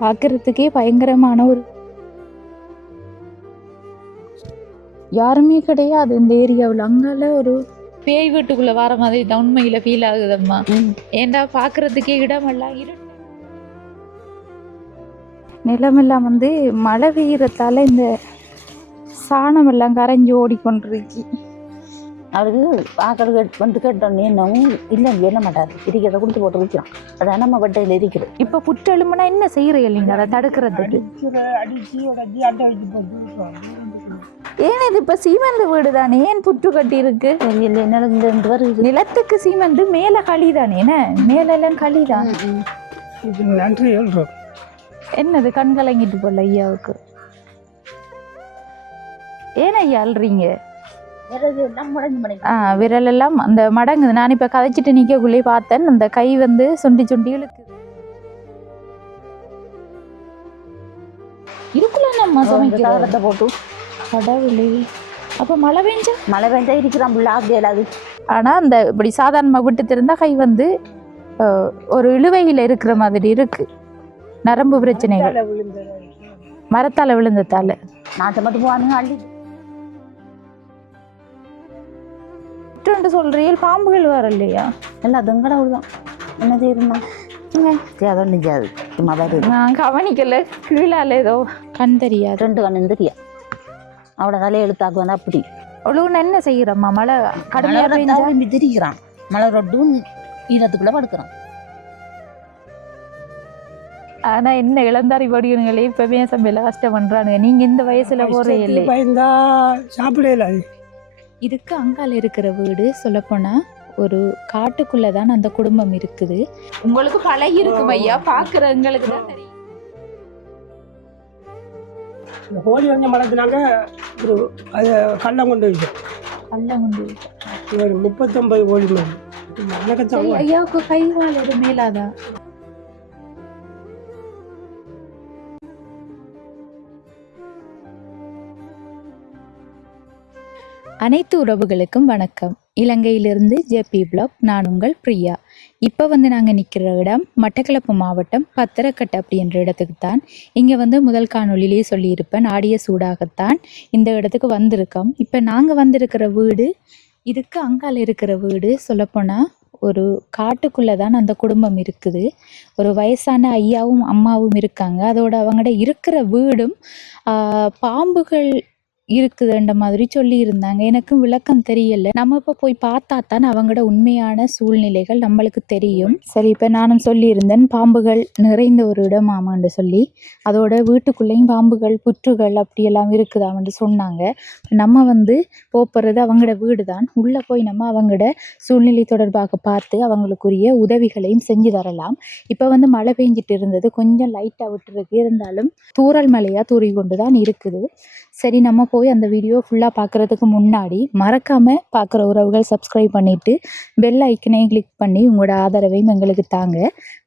பார்க்கறதுக்கே பயங்கரமான ஒரு யாருமே கிடையாது இந்த ஏரியாவில். அங்கால ஒரு பேய் வீட்டுக்குள்ள வர மாதிரி தான் உண்மையில ஃபீல் ஆகுதம்மா. ஏண்டா பார்க்கறதுக்கே இடமெல்லாம் நிலமெல்லாம் வந்து மழை பெய்யறதால இந்த சாணம் எல்லாம் கரைஞ்சி ஓடிக்கொண்டிருக்கு. அவருக்கு பார்க்கறது வந்து கேட்டோன்னே என்னவும் இல்லை என்ன மாட்டார் இருக்கிறத கொடுத்து போட்டு வைக்கிறோம். அதான் நம்ம வட்டையில் இருக்கிறது. இப்போ புற்றெலும்புனா என்ன செய்யறீங்க நீங்கள் அதை தடுக்கிறதுக்கு? ஏன் இது இப்போ சீமெண்ட் வீடு தானே, ஏன் புற்று கட்டி இருக்கு? நிலத்துக்கு சீமெண்ட் மேலே களி தானே, என்ன மேலெல்லாம் களி தான். நன்றி சொல்றோம். என்னது கண் கலங்கிட்டு போல ஐயாவுக்கு? ஏன் ஐயா அல்றீங்க? விரல் எல்லாம் அந்த மடங்குது. நான் இப்ப கதைச்சிட்டு நிக்கக்குள்ளே பார்த்தேன், அந்த கை வந்து சுண்டி சுண்டி இழுக்குது. இருக்குல்ல நம்ம சமைக்கிறத போட்டு கடவுளே. அப்ப மழை பெஞ்சா இருக்கிறான் அது. ஆனா அந்த இப்படி சாதாரணமா விட்டு திறந்தா கை வந்து ஒரு இழுவையில இருக்கிற மாதிரி இருக்கு. நரம்பு பிரச்சனைகள் மரத்தால விழுந்ததால. நாட்டை மட்டும் போவானுங்க அள்ளி சொல்றீங்க. பாம்புகள் வர இல்லையா? எல்லாத்துக்கும் கடவுள்தான். என்ன செய்யணும் நிஜாது சும்மா நான் கவனிக்கல. கீழால ஏதோ கண் தெரியாது, 2 கண்ணு தெரியா. அவட தலையை எழுத்தாக்கு வந்து அப்படி ஒழுங்கு என்ன செய்யறம்மா? மழை கடுமையாக தெரிகிறான். மழை ரொட்டும் ஈரத்துக்குள்ள படுக்கிறான். ஆனா என்ன இளந்தாரி படிக்கணுங்களே இப்பவே சமையல கஷ்டம் பண்றானுங்க. நீங்க இந்த வயசுல போறே இல்லை. சாப்பிடல. இதுக்கு அங்கால இருக்கிற வீடு சொல்லப்போனா ஒரு காட்டுக்குள்ளதான் அந்த குடும்பம் இருக்குது. உங்களுக்கு பழகி இருக்கும் ஐயா, பாக்குறவங்களுக்கு தான் தெரியும். ஹோலி கொஞ்சம் மழத்தினாங்க ஒரு கள்ளம் கொண்டு வைக்கும். கள்ளம் கொண்டு 39 கோழி மேலே ஐயாவுக்கு கைவால் ஒரு மேலாதா? அனைத்து உறவுகளுக்கும் வணக்கம். இலங்கையிலிருந்து ஜேபி பிளாக். நான் உங்கள் பிரியா. இப்போ வந்து நாங்கள் நிற்கிற இடம் மட்டக்களப்பு மாவட்டம் பத்திரக்கட்டு அப்படின்ற இடத்துக்கு தான். இங்கே வந்து முதல் காணொலியிலேயே சொல்லியிருப்பேன், ஆடிய சூடாகத்தான் இந்த இடத்துக்கு வந்திருக்கோம். இப்போ நாங்கள் வந்திருக்கிற வீடு, இதுக்கு அங்கால இருக்கிற வீடு சொல்லப்போனால் ஒரு காட்டுக்குள்ளே தான் அந்த குடும்பம் இருக்குது. ஒரு வயசான ஐயாவும் அம்மாவும் இருக்காங்க. அதோட அவங்களோட இருக்கிற வீடும் பாம்புகள் இருக்குதுன்ற மாதிரி சொல்லி இருந்தாங்க. எனக்கும் விளக்கம் தெரியல. நம்ம இப்போ போய் பார்த்தா தான் அவங்களோட உண்மையான சூழ்நிலைகள் நம்மளுக்கு தெரியும். சரி, இப்போ நானும் சொல்லியிருந்தேன் பாம்புகள் நிறைந்த ஒரு இடமாமான்னு சொல்லி. அதோட வீட்டுக்குள்ளேயும் பாம்புகள் புற்றுகள் அப்படியெல்லாம் இருக்குதாமன்னு சொன்னாங்க. நம்ம வந்து போகிறது அவங்களோட வீடு தான். உள்ளே போய் நம்ம அவங்களோட சூழ்நிலை தொடர்பாக பார்த்து அவங்களுக்குரிய உதவிகளையும் செஞ்சு தரலாம். இப்போ வந்து மழை பெஞ்சிட்டு இருந்தது, கொஞ்சம் லைட்டாக விட்டுருக்கு. இருந்தாலும் தூறல் மழையாக தூறி கொண்டு தான் இருக்குது. சரி, நம்ம போய் அந்த வீடியோ ஃபுல்லாக பார்க்குறதுக்கு முன்னாடி மறக்காமல் பார்க்குற உறவுகள் சப்ஸ்கிரைப் பண்ணிவிட்டு பெல் ஐக்கனையும் கிளிக் பண்ணி உங்களோட ஆதரவையும் எங்களுக்கு தாங்க.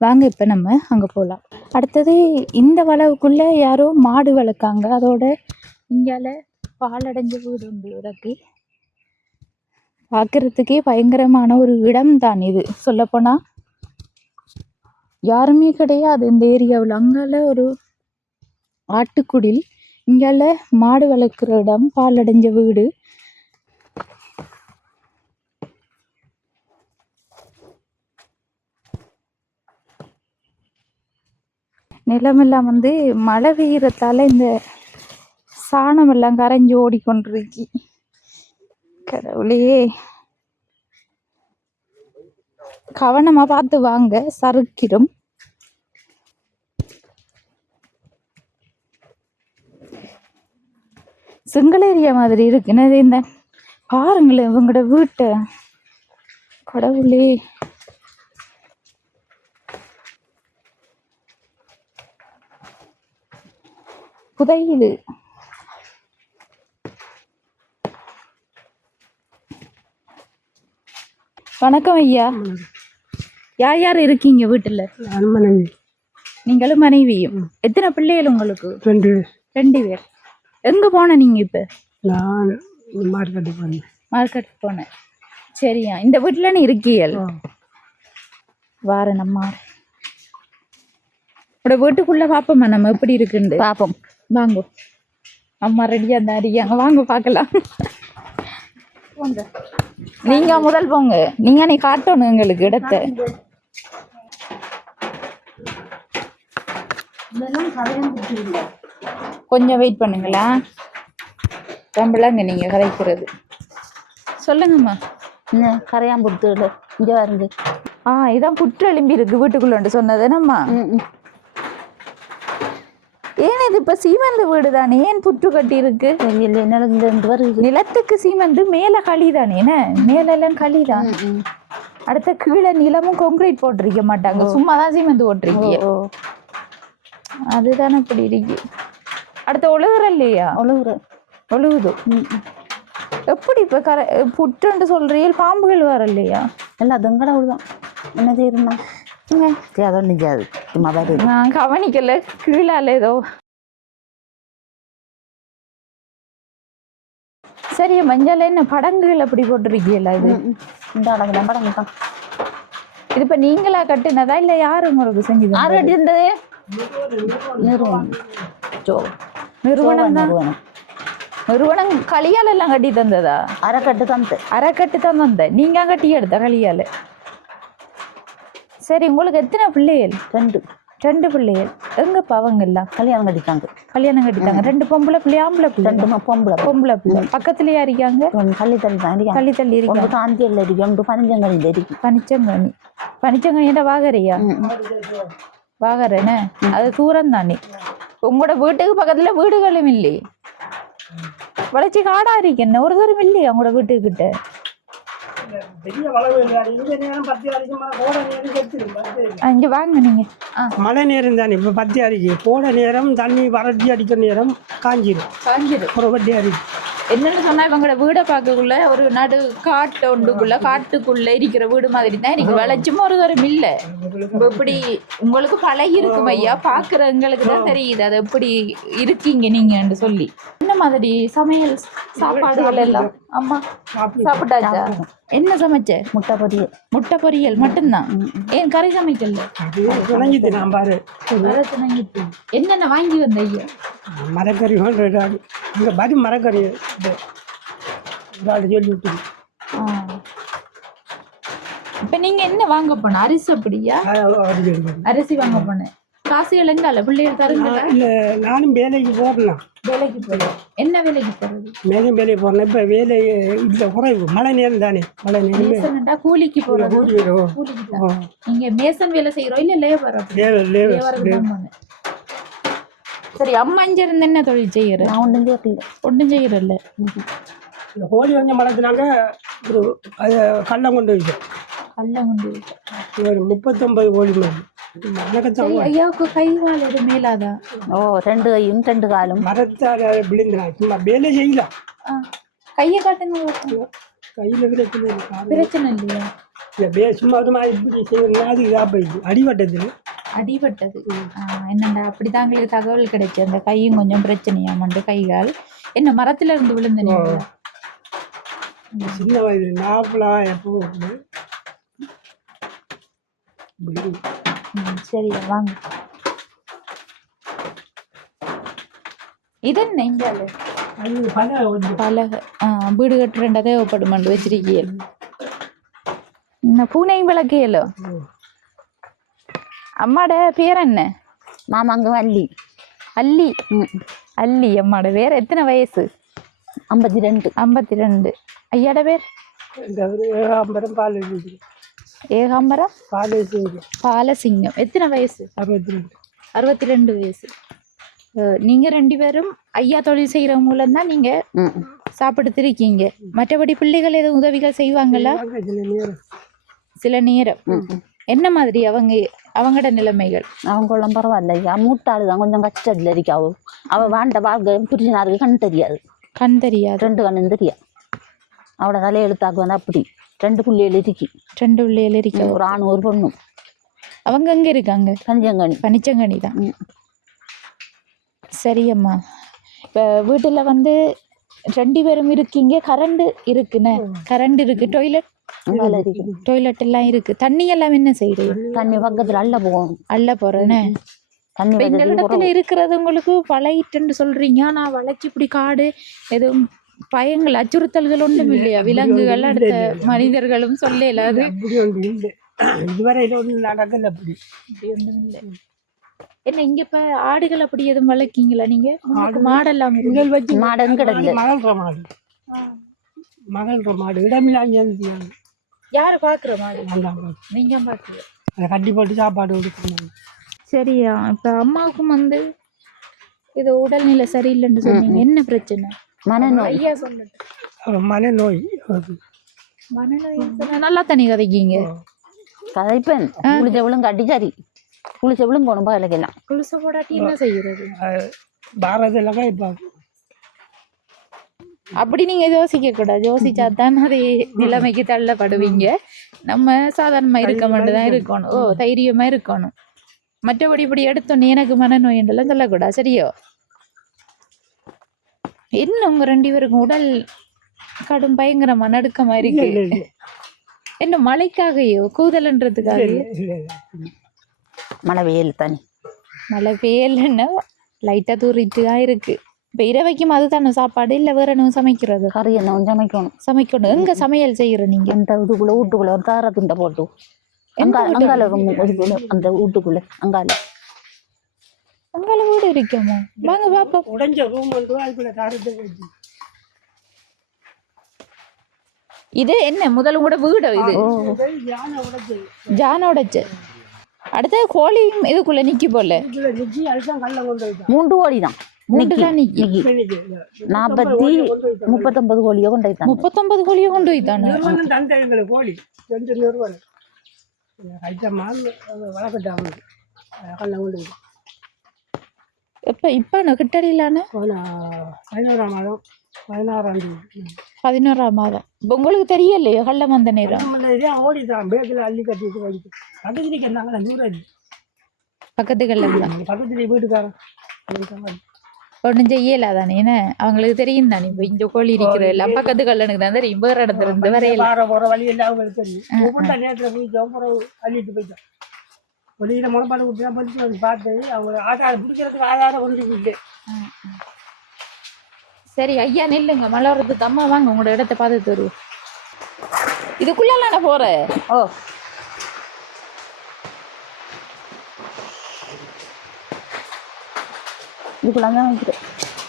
வாங்க இப்போ நம்ம அங்கே போகலாம். அடுத்தது இந்த வளவுக்குள்ளே யாரோ மாடு வளர்க்காங்க. அதோட இங்கால பாலடைஞ்ச வீடு உண்டு இருக்கு. பார்க்குறதுக்கே பயங்கரமான ஒரு இடம் தான் இது. சொல்லப்போனால் யாருமே கிடையாது இந்த ஏரியாவில். அங்கால ஒரு ஆட்டுக்குடில், இங்கால மாடு வளர்க்குற இடம், பாலடைஞ்ச வீடு. நிலமெல்லாம் வந்து மழை பெய்யறதால இந்த சாணம் எல்லாம் கரைஞ்சி ஓடிக்கொண்டிருக்கு. கடவுளே, கவனமா பார்த்து வாங்க, சறுக்கிடும். சிங்கள ஏரியா மாதிரி இருக்கு. என்னது இந்த பாருங்களேன் இவங்களோட வீட்டை. கடவுளே, புதையுது. வணக்கம் ஐயா. யார் யார் இருக்கீங்க வீட்டுல? நீங்களும் மனைவியும்? எத்தனை பிள்ளைகள் உங்களுக்கு? 2 பேர். எங்க போன நீங்க? இப்ப நான் மார்க்கெட் போனேன். சரியா, இந்த வீட்டுல நீ இருக்கீங்க? வார நம்ம உங்களோட வீட்டுக்குள்ள பாப்போமா நம்ம எப்படி இருக்குண்டு பார்ப்போம். வாங்கோ. அம்மா ரெடியா இருந்தா இருக்காங்க, வாங்க பார்க்கலாம். நீங்க முதல் போங்க, நீங்க நீ காட்டணும் எங்களுக்கு இடத்த. கொஞ்சம் வெயிட் பண்ணுங்களா, ரொம்பலாங்க நீங்க கரைக்கிறது. சொல்லுங்கம்மா. கரையாம்புடுத்து இங்கே வருங்க. இதான் புற்று எலும்பி இருக்கு வீட்டுக்குள்ள சொன்னது என்னம்மா? ஏன் இது இப்ப சீமெண்ட் வீடு தானே, ஏன் புற்று கட்டி இருக்கு? நிலத்துக்கு சீமெண்ட், மேல களி தானே, என்ன மேல எல்லாம் களி தான். அடுத்த கீழே நிலமும் கான்கிரீட் போட்டிருக்க மாட்டாங்க, சும்மா தான் சீமெண்ட் போட்டிருக்கீங்க. அதுதானே இப்படி இருக்கு. அடுத்த ஒழுகுற இல்லையா? ஒழுகுது. எப்படி இப்ப புற்றுன்னு சொல்றீங்க, பாம்புகள் வர இல்லையா? எல்லாம் அதுங்கட அவ்வளோதான். என்ன செய்யணும்னா அதோட நிஜாது சும்மா பாரு. நான் கவனிக்கல, கீழால ஏதோ. சரி, மஞ்சள் என்ன படங்குகள் அப்படி போட்டிருக்கீங்களா? இது இந்த அழகு படங்கு தான். இது இப்ப நீங்களா கட்டுனதா இல்ல யாரு உங்களுக்கு செஞ்சது? யார் கட்டி இருந்தது? நிறுவனம். நிறுவனம் தான். நிறுவனம் களியால் எல்லாம் கட்டி தந்ததா? அரைக்கட்டு தந்து. அரைக்கட்டு தான் தந்த. நீங்க கட்டி எடுத்த களியால. சரி, உங்களுக்கு எத்தனை பிள்ளைகள்? 2. 2 பிள்ளைகள். எங்கப்பா அவங்க எல்லாம்? கல்யாணம் கட்டிட்டாங்க. கல்யாணம் கட்டிட்டாங்க. 2 பொம்பளை பிள்ளை, ஆம்பளை பிள்ளை? 2 பொம்பளை பிள்ளை. பக்கத்துலயா இருக்காங்க? தள்ளி தள்ளி தான் இருக்காங்க. தள்ளி தள்ளி இருக்காங்க. காந்தியில் இருக்கு, 2 பனிஞ்சங்கனியில் இருக்கு. பனிச்சங்கனியோட வாகரையா? வாகரேன்னு அது தூரம் தானே. உங்களோட வீட்டுக்கு பக்கத்துல வீடுகளும் இல்லையே, வளைச்சி காடா இருக்கு. என்ன ஒரு தூரம் இல்லையா உங்களோட வீட்டுக்கிட்ட? இங்க வாங்க நீங்க. மழை நேரம் தானே இப்போ பத்தி அடிக்கு, போட நேரம் தண்ணி வறட்சி அடிக்கிற நேரம் காஞ்சிடும் ஒரு வட்டி அடிக்கு. என்னன்னு சொன்னா, இவங்களோட வீடை பார்க்கக்குள்ள ஒரு நடு காட்டுக்குள்ள இருக்கிற வீடு மாதிரி தான் இருக்கு. விளைச்சும் ஒரு தரம் இல்லை. இப்படி உங்களுக்கு பழகி இருக்கும் ஐயா, பாக்குறவங்களுக்கு தான் தெரியுது அது எப்படி இருக்கீங்க நீங்கன்னு சொல்லி. என்ன மாதிரி சமையல் சாப்பாடுகள் எல்லாம் அம்மா சாப்பிட்டாச்சா? என்ன சமைச்ச? முட்டை பொரியல் மட்டும்தான். ஏன் கறி சமைக்கல? என்னென்ன வாங்கி வந்த ஐயா? மரக்கறி இங்க பாதி மரக்கறி சொல்லி விட்டு. இப்ப நீங்க என்ன வாங்க போன? அரிசி அப்படியா? அரிசி வாங்க போனேன். காசு இளங்கால பிள்ளைகள் தருங்களா? இல்ல, நானும் வேலைக்கு போடலாம். வேலைக்கு போறேன். என்ன வேலைக்கு போறது? மேலும் வேலைக்கு போறேன். இப்ப வேலை இல்ல, குறைவு. மழை நேரம் தானே. மழை நேரம் கூலிக்கு போறது. நீங்க மேசன் வேலை செய்யறோம் இல்ல லேபர்? சரி, அம்மா இங்க இருந்து என்ன தொழில் செய்யற? ஒன்றும் செய்யறல்ல. ஹோலி கொஞ்சம் மழத்தினாங்க அது கள்ளம் கொண்டு வைக்கும். ஒரு 39 கோழி மாதிரி. ஐயாவுக்கு கை கால் எது மேலாதா? 2 கையும் 2 காலும் மரத்தால் விழுந்துனா சும்மா வேலை செய்யலாம். கையை காட்டுங்க. கையில் பிரச்சனை இல்லையா? இல்லை, சும்மா ஒரு மாதிரி இப்படி செய்யணும்னா அது இதாக போயிடுது. அடிபட்டது. என்னண்டா அப்படிதான் எங்களுக்கு தகவல் கிடைச்சு. அந்த கையும் கொஞ்சம் பிரச்சனையாமண்டு கை கால். என்ன மரத்துல இருந்து விழுந்து? சின்ன வயது 40 எப்போ. சரி, வாங்க. இது என்ன இங்கால? பலகை. வீடு கட்டுறா தேவைப்படுமாண்டு வச்சிருக்கீங்க. பூனையும் விளக்கையலோ? அம்மாட பேர் என்ன? மாமாங்க அல்லி. அல்லி அம்மாட பேர். எத்தனை வயசு? 52. ஐயாட பேர்? ஏகாம்பரம் பாலசிங்கம். எத்தனை வயசு? 62 வயசு. நீங்க 2 பேரும் ஐயா தொழில் செய்யற மூலம் தான் நீங்க சாப்பிட்டு இருக்கீங்க. மற்றபடி பிள்ளைகள் எதுவும் உதவிகள் செய்வாங்களா? சில நேரம். என்ன மாதிரி அவங்களோட நிலைமைகள்? அவங்களும் பரவாயில்ல. மூட்டாளுதான் கொஞ்சம் கஷ்டத்துல இருக்காவோ. அவ வாழ்ந்த வாழ்க்கை புரிஞ்சினாருக்கு கண் தெரியாது. 2 கண்ணும் தெரியாது. அவளோட தலையெழுத்தாக்கு வந்து அப்படி 2 பிள்ளைகள் இருக்கு. 2 பிள்ளைகள் இருக்கு. ஒரு ஆணும் ஒரு பொண்ணும். அவங்க எங்க இருக்காங்க? பனிச்சங்கனி தான். சரி அம்மா, இப்போ வீட்டுல வந்து 2 பேரும் இருக்கீங்க. கரண்ட் இருக்குன்னு? கரண்ட் இருக்கு. டொய்லெட் எல்லாம் இருக்கு. தண்ணி எல்லாம் என்ன செய்யுது? தண்ணி பக்கத்துல அள்ள போறேன்னு. தண்ணி இப்ப இந்த வசதி இடத்துல இருக்கிறது உங்களுக்கு பழகிட்டுன்னு சொல்றீங்க. நான் வளைச்சு இப்படி காடு எதுவும் பயங்கள் அச்சுறுத்தல்கள் ஒன்றும் இல்லையா? விலங்குகள் அடுத்த மனிதர்களும் சொல்லல அது அப்படி ஒன்று இல்லை. இதுவரையில ஒன்றும் நடக்கல அப்படி. அப்படி ஒன்றும் இல்லை. என்ன இங்க இப்ப ஆடுகள் அப்படி எதுவும் வளர்க்கீங்களா நீங்க? உங்களுக்கு மாடெல்லாம் இருக்கு. முதல் வச்சு மாடன் கிடக்குது. மகள்ற மாடு மகள்ற மாடு இடமில்லாங்க யாரு பாக்குற மாடு? அதை நீங்க பாக்குற. கட்டி போட்டு சாப்பாடு கொடுக்கணும். சரியா? இப்ப அம்மாவுக்கும் வந்து இது உடல்நிலை சரியில்லைன்னு சொன்னீங்க. என்ன பிரச்சனை? மனநோய். ஐயா சொல்லட்டும். மனநோய். மனநோய் சொன்னா நல்லா தண்ணி கதைக்கீங்க. கதைப்பேன் குளிச்சவளும் கட்டி சரி குளிச்சவளும் போகணும் வேலைக்கெல்லாம். குளிச போடாட்டி என்ன செய்யறது? பாரதெல்லாம் இருப்பாங்க. அப்படி நீங்க யோசிக்க கூடாது. யோசிச்சாதான் அதே நிலைமைக்கு தள்ளப்படுவீங்க. நம்ம சாதாரணமா இருக்க மட்டும்தான் இருக்கணும். தைரியமா இருக்கணும். மற்றபடி இப்படி எடுத்தோன்னே எனக்கு மனநோய் என்றெல்லாம் சொல்லக்கூடாது. சரியோ? என்ன உங்க 2 பேருக்கும் உடல் கடும் பயங்கரமா நடுக்கமா இருக்கு? என்ன மழைக்காகையோ கூதல்ன்றதுக்காக? மழை வெயில் தண்ணி மழை பெய்யலன்னா லைட்டா தூரிட்டு தான் இருக்கு. இப்ப இரவைக்கும் அதுதானே சாப்பாடு இல்ல வேற என்ன சமைக்கிறது? கறி என்ன சமைக்கணும். எங்க சமையல் செய்யற நீங்க? அந்த இதுக்குள்ள வீட்டுக்குள்ள ஒரு தார துண்டை போட்டு அங்கால அந்த வீட்டுக்குள்ள அங்கால வீடு இருக்கோமா? வாங்க பாப்பா. உடைஞ்ச ரூம் வந்து அதுக்குள்ள தாரத்தை வச்சு. இது என்ன முதல்ல கூட வீடு இது? யானை உடைஞ்சது. ஜான உடைச்சு. அடுத்த கோழி இதுக்குள்ள நிக்கி போல. இதுல நிக்கி அதுதான் கல்ல கொண்டு போயிட்டான். 3 கோழி தான் மூண்டுதான் நிக்கி. 39 கோழியோ கொண்டு போயிட்டான். 39 கோழியை கொண்டு போய்த்தானே. நிறுவனம் தந்தை எங்களுக்கு கோழி 2 நிறுவனம் ஐட்டமா வளர்க்கட்டாங்க கல்ல கொண்டு போயிட்டான். இப்ப நான் கிட்டடியிலான 11ஆம் மாதம் 16ஆம் தேதி 11ஆம் மாதம். உங்களுக்கு தெரியலையோ கள்ள வந்த நேரம்? ஓடிதான் பேக்கில் அள்ளி கட்டிட்டு ஓடிட்டு பக்கத்துலேயே இருந்தாங்க. தூரம் பக்கத்து கல்ல பக்கத்துலேயே வீட்டுக்காரன் ஒன்றும் செய்யலாதானே? என்ன அவங்களுக்கு தெரியும் தானே? இப்போ இந்த கோழி இருக்கிற எல்லாம் பக்கத்து கல்லனுக்கு தான் தெரியும். வேற இடத்துல இருந்து வரையில போகிற வழி எல்லாம் அவங்களுக்கு தெரியும். ஒவ்வொரு நேரத்தில் போயிட்டோம் அப்புறம் அள்ளிட்டு போயிட்டோம். வெளியில் முளைப்பாடு கொடுத்தா படிச்சு வந்து பார்த்து அவங்க ஆதாரம் பிடிக்கிறதுக்கு ஆதாரம் ஒன்று இல்லை. சரி ஐயா நில்லுங்க. மழை வர்றதுக்கு அம்மா வாங்க உங்களோட இடத்த பார்த்து தருவோம். இதுக்குள்ள நான் போறேன்.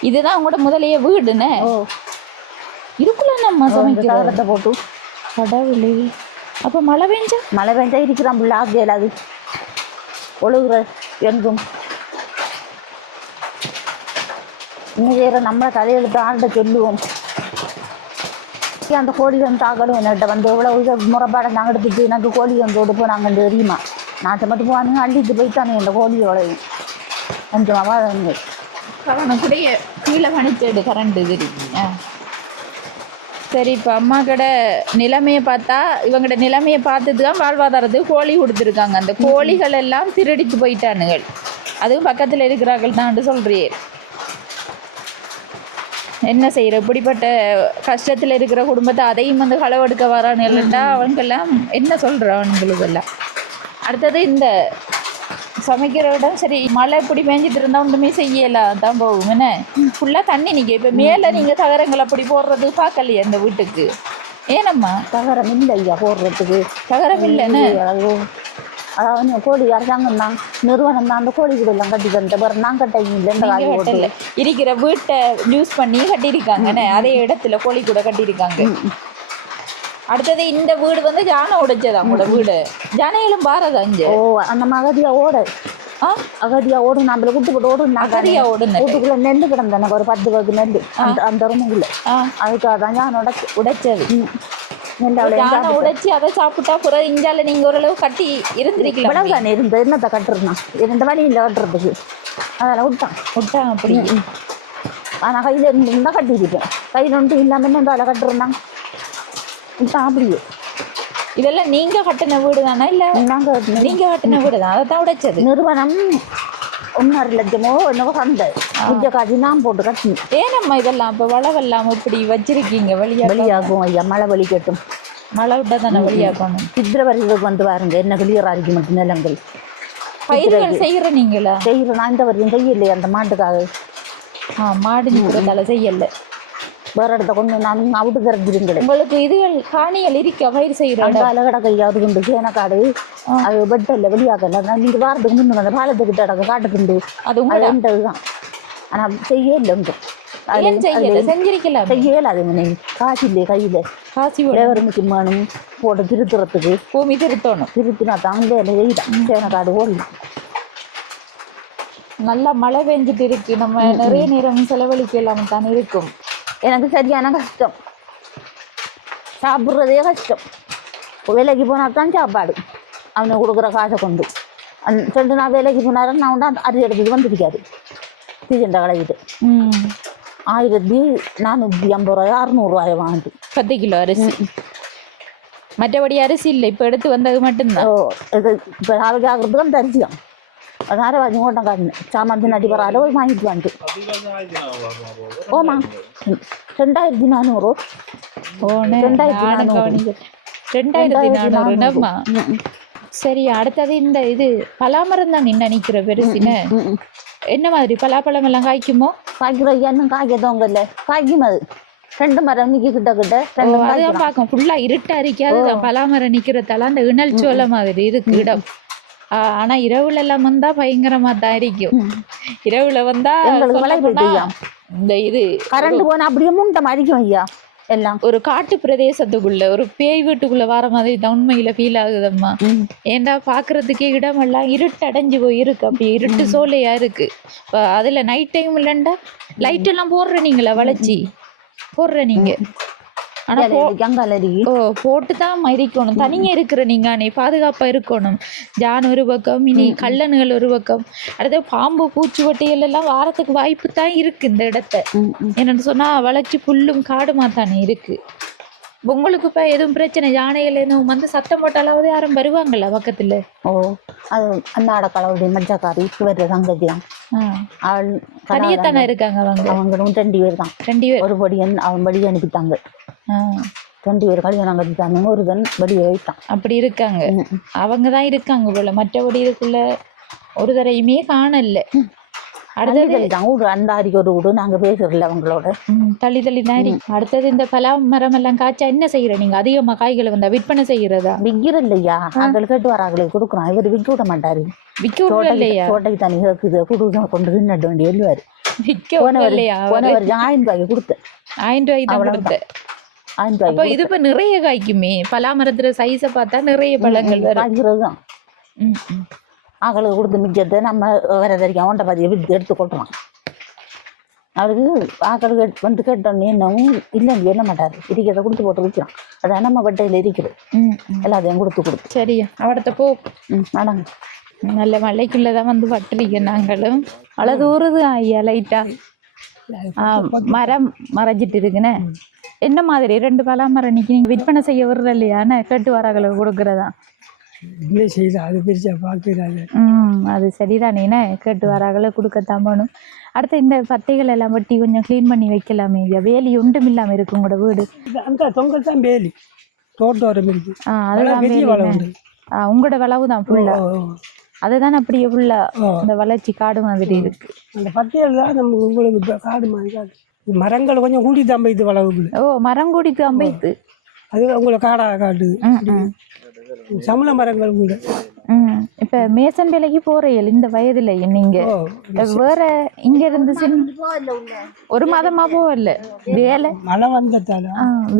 இதுதான் உங்களோட முதலைய வீடுன்னு. இதுக்குள்ள நம்ம சமைக்கிறத போட்டு கடவுளே. அப்ப மழை பெஞ்சா இருக்கிறான் பிள்ளை ஆகலாது ஒழுகுற எங்கும். இன்னும் வேற நம்மளை தலையெழுத்து ஆண்ட சொல்லுவோம். அந்த கோழி வந்து தாக்கலும் என்னட்ட வந்து எவ்வளோ முறைப்பாடை நாங்கள் எடுத்துட்டு எனக்கு கோழி வந்து கொடுப்போம். நாங்கள் தெரியுமா நாட்டை மட்டும் போவானுங்க அள்ளிட்டு போய்த்தானே இந்த கோழியோடையும் கொஞ்சமாக வந்து கவனக்குடைய கீழே கணிச்செடு கரண்ட் தெரியும். சரி இப்போ அம்மா கடை நிலைமையை பார்த்தா இவங்கட நிலைமையை பார்த்துட்டு தான் வாழ்வாதாரத்துக்கு கோழி கொடுத்துருக்காங்க. அந்த கோழிகள் எல்லாம் திருடிட்டு போயிட்டானுங்கள். அதுவும் பக்கத்தில் இருக்கிறார்கள் தான் சொல்றியே. என்ன செய்யற? இப்படிப்பட்ட கஷ்டத்தில் இருக்கிற குடும்பத்தை அதையும் வந்து களவெடுக்க வரானுங்கள்டா அவனுக்கெல்லாம் என்ன சொல்ற அவனுங்களுக்கெல்லாம். அடுத்தது இந்த சமைக்கிற இடம் சரி மழை இப்படி மேய்ஞ்சிட்டு இருந்தால் ஒன்றுமே செய்யலாம் தான் போகும். என்ன ஃபுல்லாக தண்ணி நிற்க. இப்போ மேலே நீங்கள் தகரங்கள் அப்படி போடுறது பார்க்கலையே அந்த வீட்டுக்கு? ஏனம்மா தகரம் இல்லை ஐயா போடுறதுக்கு. தகரம் இல்லைன்னு அதாவது கோழி அரசாங்கம் தான் நிறுவனம் தான் அந்த கோழி கூட எல்லாம் கட்டி தந்த பாரு. நான் கட்டையும் இல்லை இந்த காலி ஹோட்டலில் இருக்கிற வீட்டை யூஸ் பண்ணி கட்டியிருக்காங்கன்னு அதே இடத்துல கோழி கூட கட்டியிருக்காங்க. அடுத்தது இந்த வீடு வந்து ஜானை உடைச்சது அவங்களோட வீடு. ஜானையிலும் பாரதா இங்கே அந்த மகதியா ஓட அகதியா ஓடும் நம்மள கூட்டு போட்டு ஓடும். அகதியா ஓடுன வீட்டுக்குள்ள நெல் கிடந்த எனக்கு ஒரு 10 நெல் அந்த ரூமுக்குள்ள. அதுக்காக தான் ஜானை உடைச்சது. ஜானை உடைச்சி அதை சாப்பிட்டா பிறகு இஞ்சால நீங்க ஓரளவு கட்டி இருந்திருக்கலாம். தானே இருந்த என்னத்தை கட்டுருந்தான் இந்த வழியில் கட்டுறதுக்கு அதெல்லாம் விட்டான் அப்படி. ஆனால் கையில் இருந்தா கட்டியிருப்பேன். கையில் ஒன்று இல்லாமல் என்ன அதில் கட்டுருந்தான் விட்டான் அப்படியே. இதெல்லாம் நீங்க கட்டின வீடு தானே? இல்லை நீங்க கட்டின வீடு தான். அதை தான் உடைச்சது நிறுவனம் 1.5 லட்சமோ என்னவோ கந்த கொஞ்சம் காட்சி நான் போட்டு கட்டணும். ஏனம்மா இதெல்லாம் இப்போ வளவெல்லாம் இப்படி வச்சிருக்கீங்க? வெளியாகும் ஐயா. மழை வலி கட்டும். மழை விட்டா தானே வெளியாகணும். பிப்ரவரிக்கு வந்து பாருங்க என்ன கிளியராக இருக்கு மட்டும் நிலங்கள். பயிர்கள் செய்யற நீங்களா? செய்கிறேன் நான் இந்த வரையும் செய்யலையே அந்த மாட்டுக்காக. மாடு நிக்கிறதால செய்யல. வேற இடத்த கொண்டு நான் அவுட்டு திறந்துருங்களேன். உங்களுக்கு இதுகள் காணிகள் இருக்க பயிர் செய்யற இடம்? அலகடை கையாவது கொண்டு சேனக்காடு அது வெட்டல வெளியாகல. நீங்க வாரத்துக்கு முன்ன அந்த பாலத்துக்கிட்ட இடக்க காட்டுக்குண்டு அது உண்டதுதான். ஆனா செய்யல உண்டு. ஏன் செய்யல? செஞ்சிருக்கலாம். செய்யல அது முன்ன காசு இல்லையே கையில. காசி விளைவரமுக்கு மனும் போட்டு திருத்துறதுக்கு பூமி திருத்தணும். திருத்தினா தாங்க செய்தான் சேனக்காடு ஓடலாம். நல்லா மழை பெஞ்சிட்டு இருக்கு. நம்ம நிறைய நேரம் செலவழிக்கலாம் தானே இருக்கும். எனக்கு சரியான கஷ்டம், சாப்பிட்றதே கஷ்டம். வேலைக்கு போனால் தான் சாப்பாடு அவனை கொடுக்குற காசை கொண்டு. 2 நாள் வேலைக்கு போனாலும் நான் வந்து அரிசி எடுத்துட்டு வந்துருக்காரு சீசன்ட கடைக்கிட்டு. 1450 ரூபாயோ 600 ரூபாயோ வாங்கிட்டு 10 கிலோ அரிசி. மற்றபடி அரிசி இல்லை, இப்போ எடுத்து வந்தது மட்டும்தான். இது இப்போ நாளைக்கு ஆகிறதுக்கு அந்த அரிசி தான். அதனால வாங்கி ஓட்டம் காட்டினேன். சாமான் நடி வராத போய் வாங்கிட்டு வந்துட்டு. ஓமா 2400. 2400. சரி, அடுத்தது இந்த இது பலாமரம் தான் நினைக்கிற பெருசின. என்ன மாதிரி பலாப்பழம் எல்லாம் காய்க்குமோ? காய்க்கிற இன்னும் காய்க்கதவங்க இல்லை, காய்க்கும் அது 2 மரம் நிற்க கிட்ட அதான் பார்க்கும். ஃபுல்லா இருட்டா இருக்காது. பலாமரம் நிக்கிறதால அந்த இணல் சோள மாதிரி இருக்கு இடம். ஆனா இரவுல எல்லாம் வந்தா பயங்கரமா தான் இருக்கும். இரவுல வந்தா இந்த இது கரண்ட் போனா அப்படியே முண்டை மறிக்கும் ஐயா. எல்லாம் ஒரு காட்டு பிரதேசத்துக்குள்ள ஒரு பேய் வீட்டுக்குள்ள வர மாதிரி தான் உண்மையில ஃபீல் ஆகுதம்மா. ஏண்டா பாக்குறதுக்கே இடமெல்லாம் இருட்டு அடைஞ்சு போய் இருக்கு. அப்படி இருட்டு சோலையா இருக்கு. அதுல நைட் டைம் இல்லைண்டா லைட் எல்லாம் போடுற நீங்களா? வளைச்சி போடுற நீங்க? ஆனா போட்டு தான் இருக்கணும். தனியா இருக்கிற நீங்க அன்னை பாதுகாப்பா இருக்கணும். ஜான் ஒரு பக்கம், இனி கல்லணுகள் ஒரு பக்கம், அடுத்த பாம்பு பூச்சி வட்டைகள் எல்லாம் வாரத்துக்கு வாய்ப்பு தான் இருக்கு இந்த இடத்த. என்னன்னு சொன்னா வளைச்சு புல்லும் காடுமா தானே இருக்கு. உங்களுக்கு இப்ப எதுவும் பிரச்சனை, யானைகள் எதுவும் வந்து சத்தம் போட்டாலாவது யாரும் வருவாங்கல்ல பக்கத்துல? அது அண்ணாட கலவுடைய மஞ்சக்காரி வருது அங்கதியான். தனியத்தானே இருக்காங்க அவங்க? அவங்க 2 பேர் தான். 2 பேர். ஒரு படியன் அவன் படி அனுப்பிட்டாங்க. 2 பேர் கல்யாணம் கட்டிட்டாங்க. ஒருதன் படி வைத்தான். அப்படி இருக்காங்க. அவங்க தான் இருக்காங்க போல. மற்றபடி இதுக்குள்ள ஒரு தரையுமே காணல. அடுத்தது அந்த அரிக்கு ஒரு வீடு நாங்க பேசுறல அவங்களோட தள்ளி தான் இருக்கு. அடுத்தது இந்த பலா மரம் எல்லாம் காய்ச்சா என்ன செய்யற நீங்க? அதிகமா காய்களை வந்தா விற்பனை செய்யறதா? விக்கிற இல்லையா? அவங்களுக்கு கேட்டு வராங்களே கொடுக்குறோம். இவர் விற்க விட மாட்டாரு. விற்க விட இல்லையா? தோட்டைக்கு தண்ணி கேக்குது கொடுக்க கொண்டு நட்டு வேண்டி எழுவாரு. விற்க இல்லையா? போன வருஷம் 1000 ரூபாய்க்கு கொடுத்தேன். 1000 ரூபாய்க்கு தான் கொடுத்தேன். 1000 ரூபாய்க்கு. இது இப்ப நிறைய காய்க்குமே. பலாமரத்துல சைஸை பார்த்தா நிறைய பழங்கள் காய்க்கிறதுதான். ஆக்களுக்கு கொடுத்து மிச்சத்தை நம்ம வேற தெரியும் ஒன்றை பாதியை விற்று எடுத்து கொட்டுறோம். அவருக்கு ஆக்களுக்கு வந்து கேட்டோன்னே என்னவும் இல்லைன்னு சொல்ல மாட்டாரு. இருக்கிறத கொடுத்து போட்டு விற்கிறோம். அதான் நம்ம வட்டையில் இருக்கிறது எல்லாத்தையும் கொடுத்து சரியா அவடத்த போ. நடங்க. நல்ல மலைக்குள்ளதான் வந்து பட்டுறீங்க. நாங்களும் மழை தூருது ஐயா லைட்டா. மரம் மறைஞ்சிட்டு இருக்குன்னு என்ன மாதிரி 2 பலாமரம் நிற்கி நீங்கள் விற்பனை செய்ய விடுற இல்லையான்னு கேட்டு வராக்களை கொடுக்குறதா? அது பெருசா பார்க்கிறாங்க. அது சரிதானேண்ணே. கேட்டு வராக்களை கொடுக்கத்தான் போகணும். அடுத்து இந்த பத்தைகள் எல்லாம் வெட்டி கொஞ்சம் க்ளீன் பண்ணி வைக்கலாமே. வேலி ஒன்றும் இல்லாமல் இருக்கு உங்களோட வீடு. அந்த தொங்கல் தான் வேலி தோட்டம் இருக்கு. அதுதான் உங்களோட வளவு தான் ஃபுல்லா. அதுதான் அப்படியே ஃபுல்லா இந்த வளர்ச்சி காடு மாதிரி இருக்கு. அந்த பத்தைகள் தான் நம்ம உங்களுக்கு காடு மாதிரி. மரங்கள் கொஞ்சம் கூடி தம்பைத்து வளவுக்குள்ள. மரம் கூடி தம்பைத்து அது உங்களை காடா காட்டுது. சமல மரங்கள் கூட. இப்ப மேசன் வேலைக்கு போறீங்க இந்த வயதுல நீங்க? வேற இங்க இருந்து ஒரு மாதமா போகல வேலை? மழை வந்ததால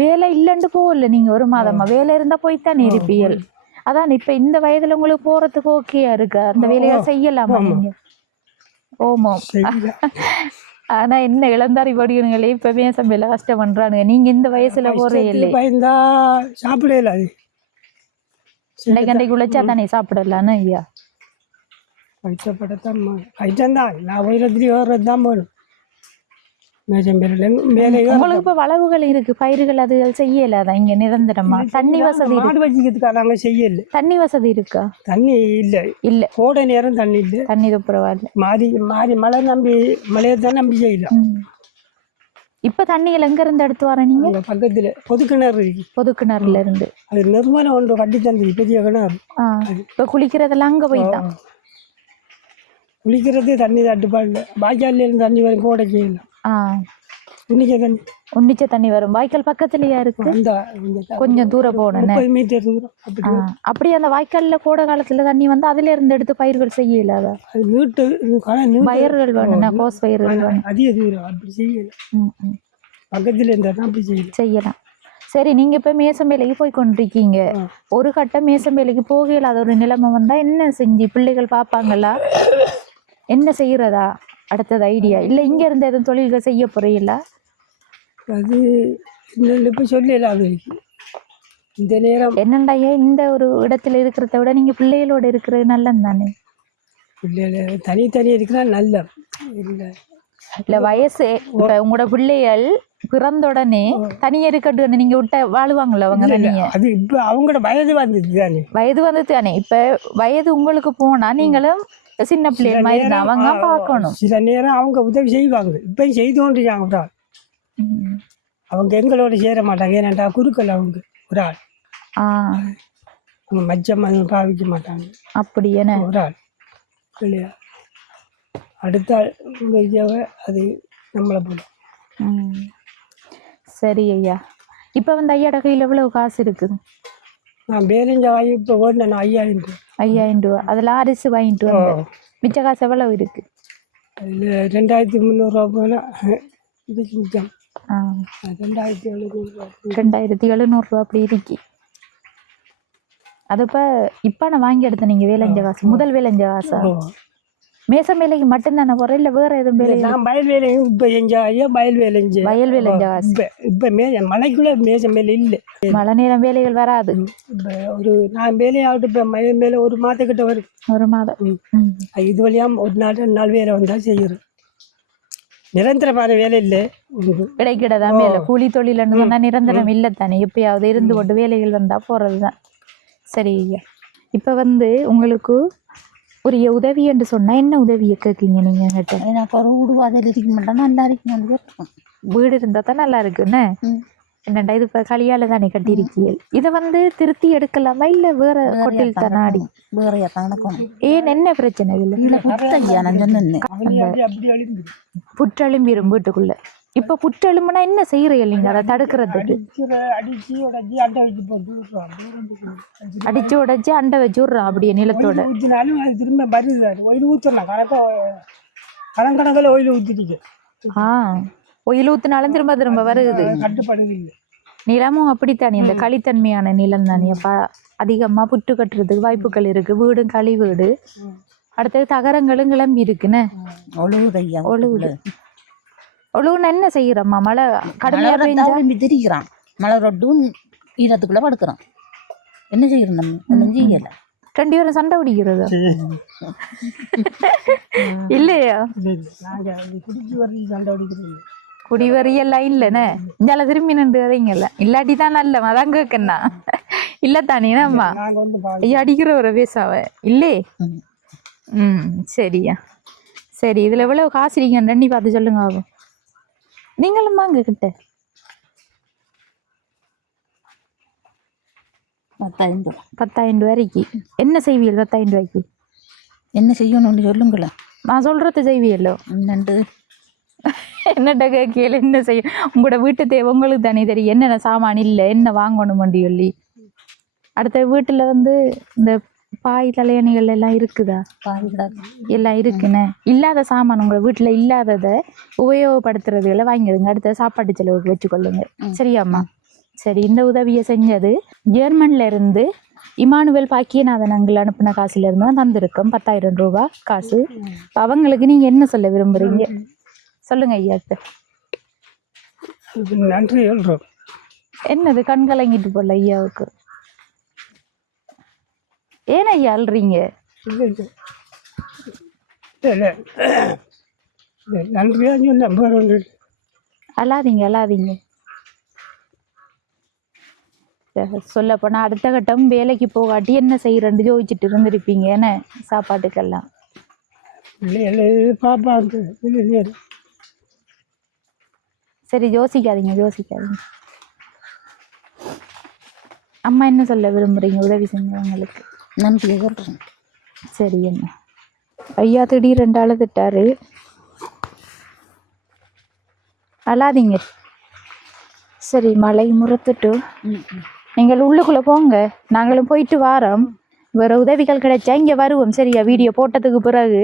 வேலை இல்லன்னு போகல நீங்க? ஒரு மாதமா வேலை இருந்தா போய்த்தானே இருப்பீர்கள். அதான் இப்ப இந்த வயதுல உங்களுக்கு போறதுக்கு ஓகேயா இருக்கா? அந்த வேலையா செய்யலாமா நீங்க? ஓமோ. ஆனா என்ன இளந்தாரி படிக்கணுங்களே இப்ப மேசம் வேலை கஷ்டம் பண்றானுங்க. நீங்க இந்த வயசுல போறீங்க. பயந்தா சாப்பிடல. அது கண்டைக்கு உழைச்சா தானே சாப்பிடலான்னு ஐயா. கஷ்டப்படத்தான் கஷ்டம்தான். எல்லா உயரத்துலையும் வர்றதுதான் போகணும். உங்களுக்கு இப்ப வளவுகள் இருக்கு, பயிர்கள் அதுகள் செய்யலாதான் இங்க நிரந்தரமா? தண்ணி வசதி மாடு வச்சுக்கிறதுக்காக செய்யல. தண்ணி வசதி இருக்கா? தண்ணி இல்ல. கோடை நேரம் தண்ணி இல்ல. தண்ணி பரவாயில்ல. மாறி மழை நம்பி மழையை தான் நம்பி செய்யலாம். இப்ப தண்ணிகள் எங்க இருந்து எடுத்து வர நீங்க? பக்கத்துல பொது கிணறு இருக்கு. பொது கிணறுல இருந்து அது நிர்மலம் ஒன்று கட்டி தந்தது பெரிய கிணறு. இப்ப குளிக்கிறதெல்லாம் அங்க போய்தான். குளிக்கிறது தண்ணி தட்டுப்பாடு வாய்க்கால்லேருந்து தண்ணி வரும் கோடை செய்யலாம் ஆ இன்னைக்கு தண்ணி உன்னிச்ச தண்ணி வரும் வாய்க்கால் பக்கத்துலயா இருக்கு அந்த கொஞ்சம் தூரம் போகணும் 30 மீட்டர் தூரம் அப்படி அப்படி அந்த வாய்க்கால்ல கோடை காலத்துல தண்ணி வந்து அதுல இருந்து எடுத்து பயிர்கள் செய்யல அத அது நீட்டு பயிர்கள் வேணும் கோஸ் பயிர்கள் வேணும் அதிக தூரம் அப்படி செய்யல பக்கத்தில் இருந்தால் தான் அப்படி செய்யல செய்யலாம். சரி நீங்க இப்ப மேசம் வேலைக்கு போய் கொண்டிருக்கீங்க. ஒரு கட்டம் மேசம் வேலைக்கு போகல அது ஒரு நிலைமை வந்தா என்ன செஞ்சு பிள்ளைகள் பார்ப்பாங்களா என்ன செய்யறதா அடுத்தது ஐடியா இல்ல இங்க இருந்து எதுவும் தொழில்கள் செய்ய போறீங்களா? அது இப்போ சொல்லல அது இந்த நேரம் என்னண்டாயே இந்த ஒரு இடத்துல இருக்கிறத விட நீங்க பிள்ளைகளோட இருக்கிறது நல்லது தானே. பிள்ளைகள் தனித்தனி இருக்கிறா நல்ல இல்லை இல்ல வயசு இப்ப உங்களோட பிள்ளைகள் பிறந்த உடனே தனியா இருக்கட்டும் நீங்க விட்ட வாழுவாங்கல்ல அவங்க தனியா. அது இப்போ அவங்களோட வயது வந்துட்டு தானே வயது வந்து தானே இப்ப வயது உங்களுக்கு போனா நீங்களும் சின்ன பிள்ளைகள் மாதிரி தான் அவங்க பார்க்கணும். சில நேரம் அவங்க உதவி செய்வாங்க இப்போ செய்து கொண்டிருக்காங்க. அவங்க எங்களோட சேர மாட்டாங்க ஏன்னாண்டா குறுக்கல் அவங்க ஒரு ஆள் அவங்க மச்சம் அது பாவிக்க மாட்டாங்க அப்படி என்ன ஒரு ஆள் இல்லையா அடுத்த ஆள் அது நம்மளை போல. சரி ஐயா இப்போ வந்து ஐயாட கையில் எவ்வளவு காசு இருக்குது? நான் பேலஞ்ச வாங்கி இப்போ ஓடினேன் 5000 ரூபா. அதில் அரிசி வாங்கிட்டு வந்து மிச்ச காசு எவ்வளவு இருக்கு? அதில் 2300 போனால் இதுக்கு மிச்சம் 2700 அப்படி இருக்கு. அது இப்போ நான் வாங்கி எடுத்தேன். நீங்கள் வேலைஞ்ச காசு முதல் வேலைஞ்ச காசா? மேசம் வேலைக்கு மட்டும்தானே போகிறேன் இல்லை வேறு எதுவும் வேலை? நான் வயல் வேலையும் இப்போ செஞ்சேன். வயல் வேலைஞ்ச காசு இப்போ மலைக்குள்ளே மேசம் வேலை இல்லை. மழை நேரம் வேலைகள் வராது. இப்போ ஒரு நான் வேலையாகட்டும் இப்போ மழை மேலே ஒரு மாதக்கிட்ட வரும். ஒரு மாதம் இது வழியாக ஒரு நாள் 2 நாள் வேலை வந்தால் செய்கிறோம். நிரந்தரமான வேலை இல்லை கிடைக்கிறதா மேலே கூலி தொழில்னு சொன்னால் நிரந்தரம் இல்லை தானே. எப்பயாவது இருந்து கொண்டு வேலைகள் வந்தால் போகிறது தான். சரி ஐயா இப்போ வந்து உங்களுக்கு ஒரு உதவி என்று சொன்னால் என்ன உதவியை கேட்குங்க நீங்கள் கிட்ட? எனக்கு ஒரு வீடு அதில் இருக்க மாட்டேன் நல்லா இருக்கும். வீடு இருந்தால் தான் நல்லா இருக்குன்னு என்னண்டா இது இப்போ களியால் தானே கட்டியிருக்கீங்க. இதை வந்து திருத்தி எடுக்கலாமா இல்லை வேற கொட்டில் தானாடி வேறையா தான் நடக்கும்? ஏன் என்ன பிரச்சனை இல்லை? நான் சொன்னேன் புற்றெலும்பிடும் வீட்டுக்குள்ள. இப்போ புற்றெலும்புனா என்ன செய்யறீங்க நீங்கள் அதை தடுக்கிறதுக்கு? அடிச்சு உடைச்சி அண்டை வச்சு விட்றோம் அப்படியே நிலத்தோட. ஊற்றினாலும் அது திரும்ப வருது. ஒயில் ஊற்றலாம் கணக்கணக்கில் ஒயில் ஊற்றிட்டு ஒயில் ஊற்றினாலும் திரும்ப திரும்ப வருது. கட்டுப்படுது இல்லை. நிலமும் அப்படித்தானே இந்த களித்தன்மையான நிலம் தானே. அப்போ அதிகமாக புற்று கட்டுறதுக்கு வாய்ப்புகள் இருக்குது. வீடும் களி வீடு. அடுத்தது தகரங்களும் கிளம்பி இருக்குன்னு ஒழுகுன்னு என்ன செய்யறம்மா? மழை கடுமையாக பெஞ்சா திரிக்கிறான். மழை ரொட்டும் ஈரத்துக்குள்ளே படுக்கிறான். என்ன செய்யறோம் நம்ம? ஒன்றும் செய்யலை. 2 பேரும் சண்டை பிடிக்கிறது இல்லையா? குடிவரியெல்லாம் இல்லைண்ணே. இந்தால திரும்பி நின்று வரீங்கல்ல இல்லாட்டி தான் நல்ல அதான் கேட்கண்ணா இல்லை தானே அம்மா ஐயா அடிக்கிற ஒரு பேசாவ இல்லே. சரியா சரி இதில் எவ்வளோ காசு இருக்கீங்க ரெண்டி பார்த்து சொல்லுங்க. ஆகும் நீங்களும் வாங்க கிட்ட 10,000 ரூபாய்க்கு என்ன செய்வியல்? 10,000 ரூபாய்க்கு என்ன செய்யணும்னு சொல்லுங்களேன். நான் சொல்றது செய்வியல்லோ என்னட்ட கேட்கல என்ன செய்யும்? உங்களோட வீட்டு தேவை உங்களுக்கு தானே தெரியும். என்னென்ன சாமான் இல்லை என்ன வாங்கணும்னு சொல்லி. அடுத்த வீட்டில் வந்து இந்த பாய் தலையணிகள் எல்லாம் இருக்குதா? எல்லாம் இருக்குன்னு இல்லாத சாமான் உங்கள் வீட்டில் இல்லாததை உபயோகப்படுத்துறதுகளை வாங்கிடுங்க. அடுத்த சாப்பாட்டு செலவுக்கு வச்சுக்கொள்ளுங்க. சரியாம்மா? சரி இந்த உதவியை செஞ்சது ஜெர்மன்ல இருந்து இமானுவேல் பாக்கியநாதன் அங்கிள் அனுப்பின காசுல இருந்து தான் தந்திருக்கோம் 10,000 ரூபாய் காசு. அவங்களுக்கு நீங்க என்ன சொல்ல விரும்புறீங்க சொல்லுங்க ஐயாட்ட. நன்றி சொல்றோம். என்னது கண் கலங்கிட்டு போல ஐயாவுக்கு? ஏன் ஐயா அல்றீங்க? நன்றியா அல்லாதீங்க. சொல்ல போனா அடுத்த கட்டம் வேலைக்கு போகாட்டி என்ன செய்யறேன்னு யோசிச்சுட்டு இருந்திருப்பீங்க என்ன சாப்பாட்டுக்கெல்லாம். சரி யோசிக்காதீங்க. அம்மா என்ன சொல்ல விரும்புறீங்க உதவி செஞ்சவங்களுக்கு? நன்றி சொல்றேன். சரி என்ன ஐயா திடீரென்று அழுதுட்டாரு. அழாதீங்க. சரி, மழை முறத்துட்டு நீங்கள் உள்ளுக்குள்ளே போங்க, நாங்களும் போயிட்டு வாரோம். வேறு உதவிகள் கிடைச்சா இங்கே வருவோம். சரியா? வீடியோ போட்டதுக்கு பிறகு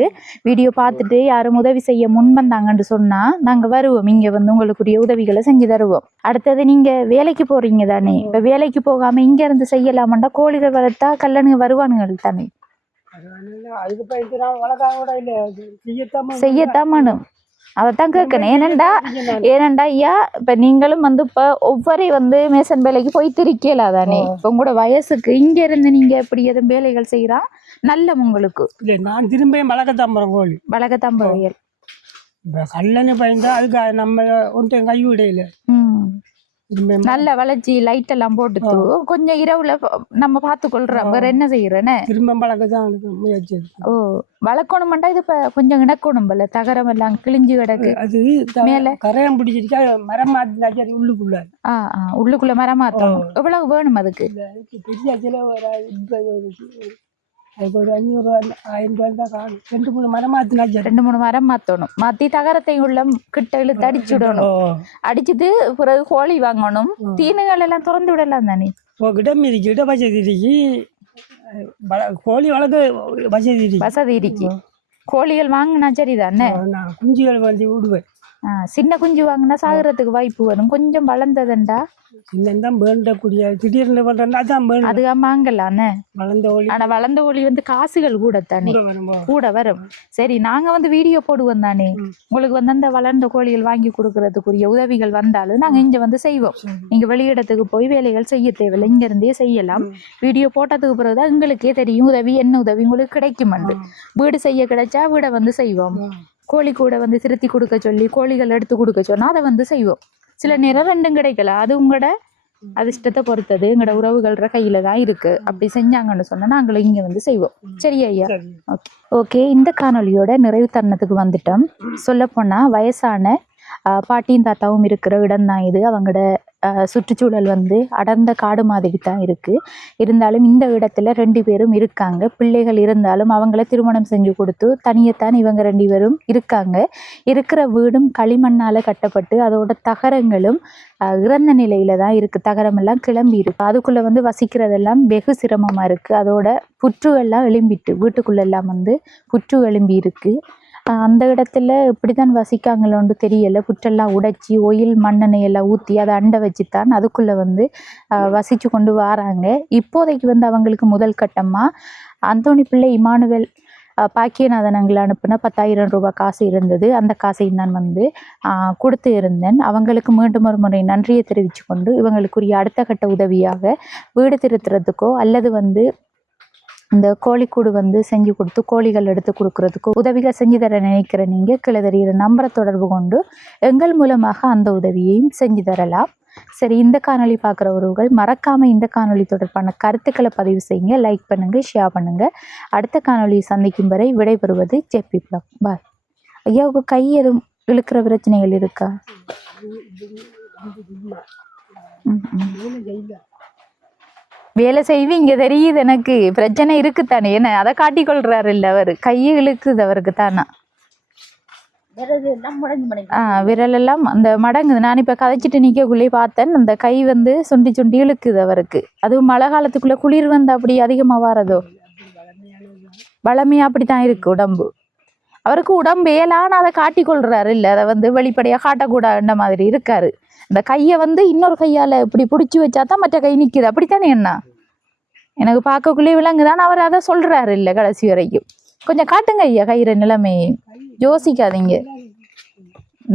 வீடியோ பார்த்துட்டு யாரும் உதவி செய்ய முன் வந்தாங்கன்னு சொன்னால் நாங்கள் வருவோம். இங்கே வந்து உங்களுக்குரிய உதவிகளை செஞ்சு தருவோம். அடுத்தது நீங்கள் வேலைக்கு போகிறீங்க தானே? இப்போ வேலைக்கு போகாமல் இங்கே இருந்து செய்யலாமாண்டா கோழிகள் வளர்த்தா கல்லனுங்க வருவானுங்கள் தானே? செய்யத்தாமனும் அதைத்தான் கேட்கணும். ஏனண்டா ஐயா, இப்போ நீங்களும் வந்து இப்போ ஒவ்வொரு வந்து மேசன் வேலைக்கு போயிட்டு இருக்கீங்களா தானே? இப்போ உங்களோட வயசுக்கு இங்க இருந்து நீங்க எப்படி எதுவும் வேலைகள் செய்யறா நல்ல உங்களுக்கு? இல்லை, நான் திரும்ப வளர்க்கத்தாம்பரம் கோழி வளர்க்கத்தாம்பரையல் கல்லணை பயந்தா அதுக்கு நம்ம ஒன்றையும் கை விடையில நல்ல வளர்ச்சி லைட் எல்லாம் போட்டு கொஞ்சம் இரவுல நம்ம பார்த்து கொள்றோம். வேற என்ன செய்யறேன்னு திரும்ப வளர்க்கதான் முயற்சி. ஓ, வளர்க்கணும்டா இது இப்ப கொஞ்சம் இணக்கணும் போல, தகரம் எல்லாம் கிழிஞ்சு கிடக்கு. அது மேல கரையம் பிடிச்சிருக்கா, மரம் மாத்தினாச்சு உள்ளுக்குள்ள. உள்ளுக்குள்ள மரம் மாத்தணும். எவ்வளவு வேணும் அதுக்கு? பெரிய செலவு அதுக்கு ஒரு 500-1000 ரூபாய் தான் காணும். 2-3 மரம் மாத்தினாச்சு. 2-3 மரம் மாத்தணும். மாத்தி தகரத்தை உள்ள கிட்ட இழுத்து அடிச்சுடணும். அடிச்சுட்டு பிறகு கோழி வாங்கணும். தீனுகள் எல்லாம் திறந்து விடலாம் தானே? இடம் இருக்கு, இட வசதி இருக்கு, கோழி வளர்க்க வசதி இருக்கு. கோழிகள் வாங்கினா சரிதானே? நான் குஞ்சுகள் வந்து விடுவேன். சின்ன குஞ்சு வாங்கினா சாகுறதுக்கு வாய்ப்பு வரும். கொஞ்சம் வளர்ந்ததுண்டா சின்னதான் வேண்டக்கூடிய திடீர்னு பண்றா தான் அதுதான் வாங்கலான்னு. வளர்ந்த கோழி. ஆனா வளர்ந்த கோழி வந்து காசுகள் கூட தானே கூட வரும். சரி, நாங்க வந்து வீடியோ போடுவோம் தானே, உங்களுக்கு வந்து அந்த வளர்ந்த கோழிகள் வாங்கி கொடுக்கறதுக்குரிய உதவிகள் வந்தாலும் நாங்க இங்க வந்து செய்வோம். நீங்க வெளியிடத்துக்கு போய் வேலைகள் செய்ய தேவையில்லை, இங்க இருந்தே செய்யலாம். வீடியோ போட்டதுக்கு பிறகுதான் எங்களுக்கே தெரியும் உதவி என்ன உதவி உங்களுக்கு கிடைக்குமென்று. வீடு செய்ய கிடைச்சா வீடை வந்து செய்வோம். கோழி கூட வந்து திருத்தி கொடுக்க சொல்லி கோழிகள் எடுத்து கொடுக்க சொன்னா அதை வந்து செய்வோம். சில நேரம் ரெண்டும் கிடைக்கல, அது உங்களோட அதிர்ஷ்டத்தை பொறுத்தது. எங்களோட உறவுகள கையில தான் இருக்கு. அப்படி செஞ்சாங்கன்னு சொன்னா நாங்களும் இங்க வந்து செய்வோம். சரியா ஐயா? ஓகே, இந்த காணொலியோட நிறைவு தருணத்துக்கு வந்துட்டோம். சொல்ல போனா வயசான பாட்டியும் தாத்தாவும் இருக்கிற இடம் தான் இது. அவங்களோட சுற்றுச்சூழல் வந்து அடர்ந்த காடு மாதிரி தான் இருக்குது. இருந்தாலும் இந்த இடத்துல 2 பேரும் இருக்காங்க. பிள்ளைகள் இருந்தாலும் அவங்கள திருமணம் செஞ்சு கொடுத்து தனியத்தான் இவங்க 2 பேரும் இருக்காங்க. இருக்கிற வீடும் களிமண்ணால் கட்டப்பட்டு அதோட தகரங்களும் இறந்த நிலையில தான் இருக்குது. தகரமெல்லாம் கிளம்பி இருக்கு. அதுக்குள்ளே வந்து வசிக்கிறதெல்லாம் வெகு சிரமமாக இருக்குது. அதோட புற்றுகள்லாம் எழும்பிட்டு வீட்டுக்குள்ளெல்லாம் வந்து புற்று எழும்பி இருக்குது. அந்த இடத்துல இப்படி தான் வசிக்காங்களோன்னு தெரியலை. புற்றெல்லாம் உடைச்சி ஒயில் மண்ணெண்ணெய் எல்லாம் ஊற்றி அதை அண்டை வச்சுத்தான் அதுக்குள்ளே வந்து வசித்து கொண்டு வராங்க. இப்போதைக்கு வந்து அவங்களுக்கு முதல் கட்டமாக அந்தோணி பிள்ளை இமானுவேல் பாக்கியநாதன் அங்கே அனுப்புன 10,000 ரூபாய் காசு இருந்தது. அந்த காசை நான் வந்து கொடுத்து இருந்தேன். அவங்களுக்கு மீண்டும் ஒரு முறை நன்றியை தெரிவித்து கொண்டு இவங்களுக்குரிய அடுத்த கட்ட உதவியாக வீடு திருத்துறதுக்கோ அல்லது வந்து இந்த கோழிக்கூடு வந்து செஞ்சு கொடுத்து கோழிகள் எடுத்து கொடுக்கறதுக்கு உதவிகள் செஞ்சு தர நினைக்கிற நீங்கள் கீழே தெரிகிற நம்பரை தொடர்பு கொண்டு எங்கள் மூலமாக அந்த உதவியையும் செஞ்சு தரலாம். சரி, இந்த காணொலி பார்க்குறவர்கள் மறக்காமல் இந்த காணொலி தொடர்பான கருத்துக்களை பதிவு செய்யுங்க, லைக் பண்ணுங்கள், ஷேர் பண்ணுங்கள். அடுத்த காணொலியை சந்திக்கும் வரை விடைபெறுவது ஜெபி பிளாக். பாய். ஐயாவுக்கு கை எதுவும் இழுக்கிற பிரச்சனைகள் இருக்கா? வேலை செய்வீங்க தெரியுது, எனக்கு பிரச்சனை இருக்குத்தானே. என்ன அதை காட்டிக்கொள்றாரு இல்லை அவர், கையை இழுக்குது அவருக்கு தானா. விரலெல்லாம் அந்த மடங்குது. நான் இப்போ கதைச்சிட்டு நிற்கக்குள்ளே பார்த்தேன், அந்த கை வந்து சுண்டி சுண்டி இழுக்குது அவருக்கு. அதுவும் மழை காலத்துக்குள்ளே குளிர் வந்து அப்படி அதிகமாக வாரதோ வளமையாக அப்படி தான் இருக்குது உடம்பு. அவருக்கு உடம்பு ஏலான்னு அதை காட்டிக்கொள்றாரு இல்லை, அதை வந்து வெளிப்படையாக காட்டக்கூடாதுன்ற மாதிரி இருக்காரு. இந்த கையை வந்து இன்னொரு கையால் இப்படி பிடிச்சி வச்சா தான் மற்ற கை நிற்கிது. அப்படித்தானே என்ன எனக்கு பார்க்கக்குள்ளே விலங்குதான். அவர் அதை சொல்கிறாரு இல்லை கடைசி வரைக்கும். கொஞ்சம் காட்டுங்க ஐயா கயிற நிலைமையை, யோசிக்காதீங்க.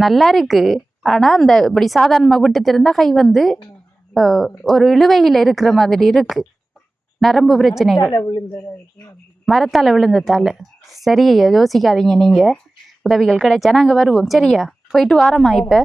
நல்லா இருக்கு, ஆனால் அந்த இப்படி சாதாரணமாக விட்டு திறந்தா கை வந்து ஒரு இழுவையில் இருக்கிற மாதிரி இருக்கு. நரம்பு பிரச்சனைகள் மரத்தால் விழுந்ததால. சரி ஐயா, யோசிக்காதீங்க. நீங்கள் உதவிகள் கிடைச்சா நாங்கள் வருவோம். சரியா? போயிட்டு வாரம்மா இப்போ.